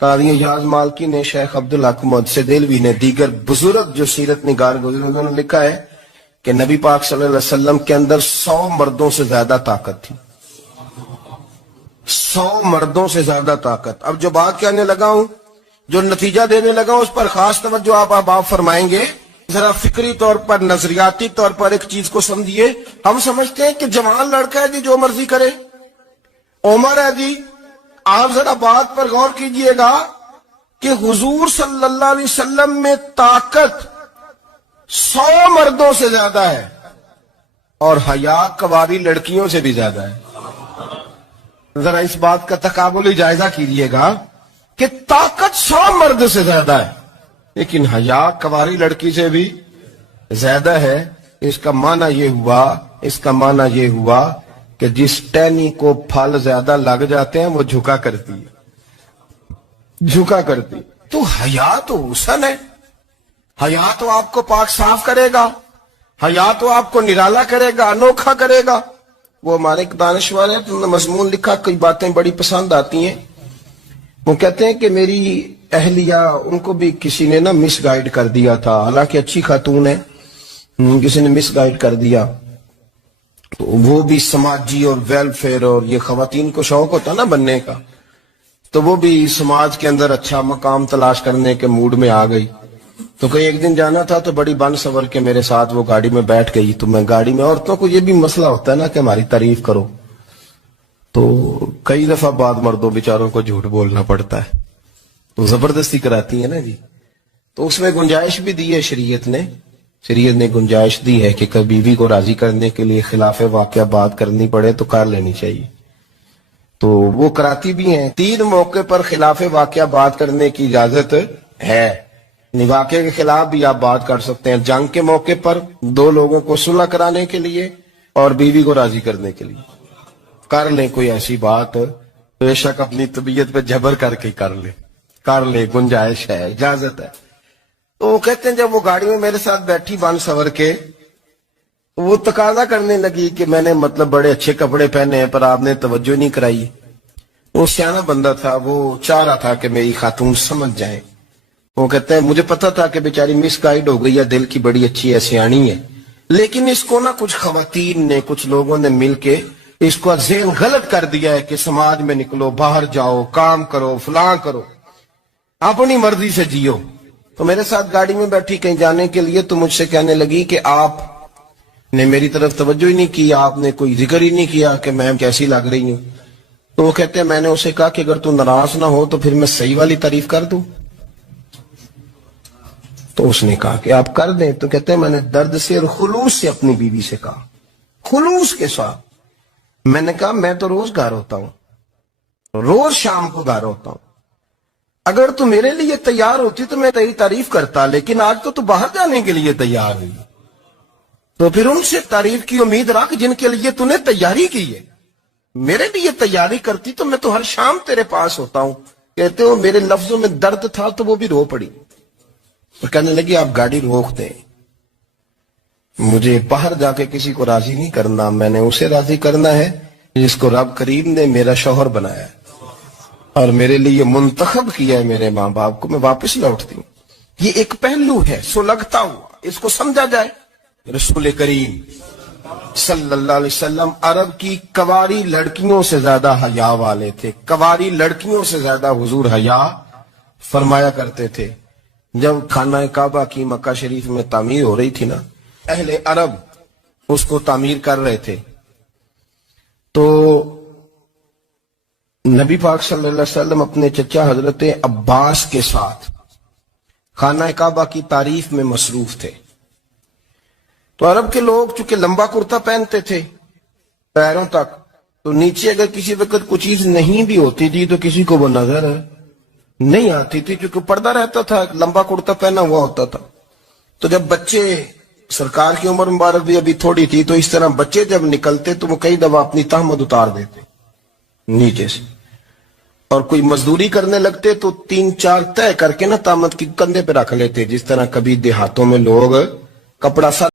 قاضی اعجاز مالکی نے، شیخ عبدالحق محدث دہلوی نے، دیگر بزرگ جو سیرت نگار گزرے انہوں نے لکھا ہے کہ نبی پاک صلی اللہ علیہ وسلم کے اندر 100 مردوں سے زیادہ طاقت تھی. 100 مردوں سے زیادہ طاقت. اب جو بات کہنے لگا ہوں، جو نتیجہ دینے لگا ہوں، اس پر خاص توجہ آپ فرمائیں گے. ذرا فکری طور پر، نظریاتی طور پر ایک چیز کو سمجھیے. ہم سمجھتے ہیں کہ جوان لڑکا ہے جی، جو مرضی کرے، عمر ہے جی. آپ ذرا بات پر غور کیجئے گا کہ حضور صلی اللہ علیہ وسلم میں طاقت 100 مردوں سے زیادہ ہے اور حیا کواری لڑکیوں سے بھی زیادہ ہے. ذرا اس بات کا تقابلی جائزہ کیجئے گا کہ طاقت 100 مرد سے زیادہ ہے لیکن حیا کواری لڑکی سے بھی زیادہ ہے. اس کا معنی یہ ہوا کہ جس ٹہنی کو پھل زیادہ لگ جاتے ہیں وہ جھکا کرتی ہے. تو حیا تو حسن ہے. حیا تو آپ کو پاک صاف کرے گا. حیا تو آپ کو نرالا کرے گا، انوکھا کرے گا. وہ ہمارے ایک دانشور ہیں، انہوں نے مضمون لکھا، کئی باتیں بڑی پسند آتی ہیں. وہ کہتے ہیں کہ میری اہلیہ، ان کو بھی کسی نے مس گائیڈ کر دیا تھا، حالانکہ اچھی خاتون ہے، کسی نے مس گائیڈ کر دیا. تو وہ بھی سماجی اور ویلفیئر اور یہ خواتین کو شوق ہوتا نا بننے کا، تو وہ بھی سماج کے اندر اچھا مقام تلاش کرنے کے موڈ میں آ گئی. تو کہیں ایک دن جانا تھا تو بڑی بن سور کے میرے ساتھ وہ گاڑی میں بیٹھ گئی. تو میں گاڑی میں، عورتوں کو یہ بھی مسئلہ ہوتا ہے نا کہ ہماری تعریف کرو، تو کئی دفعہ بعد مردوں بیچاروں کو جھوٹ بولنا پڑتا ہے، تو زبردستی کراتی ہے نا جی. تو اس میں گنجائش بھی دی ہے شریعت نے گنجائش دی ہے کہ کبھی بیوی کو راضی کرنے کے لیے خلاف واقعہ بات کرنی پڑے تو کر لینی چاہیے. تو وہ کراتی بھی ہیں. 3 موقع پر خلاف واقعہ بات کرنے کی اجازت ہے. واقعے کے خلاف بھی آپ بات کر سکتے ہیں. جنگ کے موقع پر 2 لوگوں کو صلح کرانے کے لیے اور بیوی کو راضی کرنے کے لیے کر لیں کوئی ایسی بات. بے شک اپنی طبیعت پہ جبر کر کے کر لے، گنجائش ہے، اجازت ہے. تو وہ کہتے ہیں جب وہ گاڑی میں میرے ساتھ بیٹھی بن سور کے، وہ تقاضا کرنے لگی کہ میں نے بڑے اچھے کپڑے پہنے ہیں پر آپ نے توجہ نہیں کرائی. وہ سیانا بندہ تھا، وہ چاہ رہا تھا کہ میری خاتون سمجھ جائے. وہ کہتے ہیں مجھے پتا تھا کہ بیچاری مس گائیڈ ہو گئی ہے، دل کی بڑی اچھی ہے، سیانی ہے، لیکن اس کو کچھ خواتین نے، کچھ لوگوں نے مل کے اس کو ذہن غلط کر دیا ہے کہ سماج میں نکلو، باہر جاؤ، کام کرو، فلاں کرو، اپنی مرضی سے جیو. تو میرے ساتھ گاڑی میں بیٹھی کہیں جانے کے لیے، تو مجھ سے کہنے لگی کہ آپ نے میری طرف توجہ ہی نہیں کی، آپ نے کوئی ذکر ہی نہیں کیا کہ میں کیسی لگ رہی ہوں. تو وہ کہتے ہیں میں نے اسے کہا کہ اگر تو ناراض نہ ہو تو پھر میں صحیح والی تعریف کر دوں. تو اس نے کہا کہ آپ کر دیں. تو کہتے ہیں میں نے درد سے اور خلوص سے اپنی بیوی سے کہا، خلوص کے ساتھ. میں نے کہا میں تو روز گھر ہوتا ہوں، روز شام کو گھر ہوتا ہوں. اگر تو میرے لیے تیار ہوتی تو میں تیری تعریف کرتا، لیکن آج تو باہر جانے کے لیے تیار ہوئی، تو پھر ان سے تعریف کی امید رکھ جن کے لیے تو نے تیاری کی ہے. میرے لیے تیاری کرتی تو میں تو ہر شام تیرے پاس ہوتا ہوں. کہتے ہو میرے لفظوں میں درد تھا تو وہ بھی رو پڑی. اور کہنے لگی آپ گاڑی روک دیں، مجھے باہر جا کے کسی کو راضی نہیں کرنا، میں نے اسے راضی کرنا ہے جس کو رب کریم نے میرا شوہر بنایا ہے اور میرے لیے منتخب کیا ہے میرے ماں باپ کو. میں واپس لوٹتی ہوں. یہ ایک پہلو ہے سلگتا ہوا، اس کو سمجھا جائے. رسول کریم صلی اللہ علیہ وسلم عرب کی کواری لڑکیوں سے زیادہ حیا والے تھے. کواری لڑکیوں سے زیادہ حضور حیا فرمایا کرتے تھے. جب خانہ کعبہ کی مکہ شریف میں تعمیر ہو رہی تھی نا، اہل عرب اس کو تعمیر کر رہے تھے، تو نبی پاک صلی اللہ علیہ وسلم اپنے چچا حضرت عباس کے ساتھ خانہ کعبہ کی تعریف میں مصروف تھے. تو عرب کے لوگ چونکہ لمبا کرتا پہنتے تھے پیروں تک، تو نیچے اگر کسی وقت کوئی چیز نہیں بھی ہوتی تھی تو کسی کو وہ نظر نہیں آتی تھی، کیونکہ پردہ رہتا تھا، لمبا کرتا پہنا ہوا ہوتا تھا. تو جب بچے، سرکار کی عمر مبارک بھی ابھی تھوڑی تھی، تو اس طرح بچے جب نکلتے تو وہ کئی دفعہ اپنی تہمت اتار دیتے نیچے سے، اور کوئی مزدوری کرنے لگتے تو 3-4 طے کر کے تہمت کی کندھے پہ رکھ لیتے، جس طرح کبھی دیہاتوں میں لوگ کپڑا سر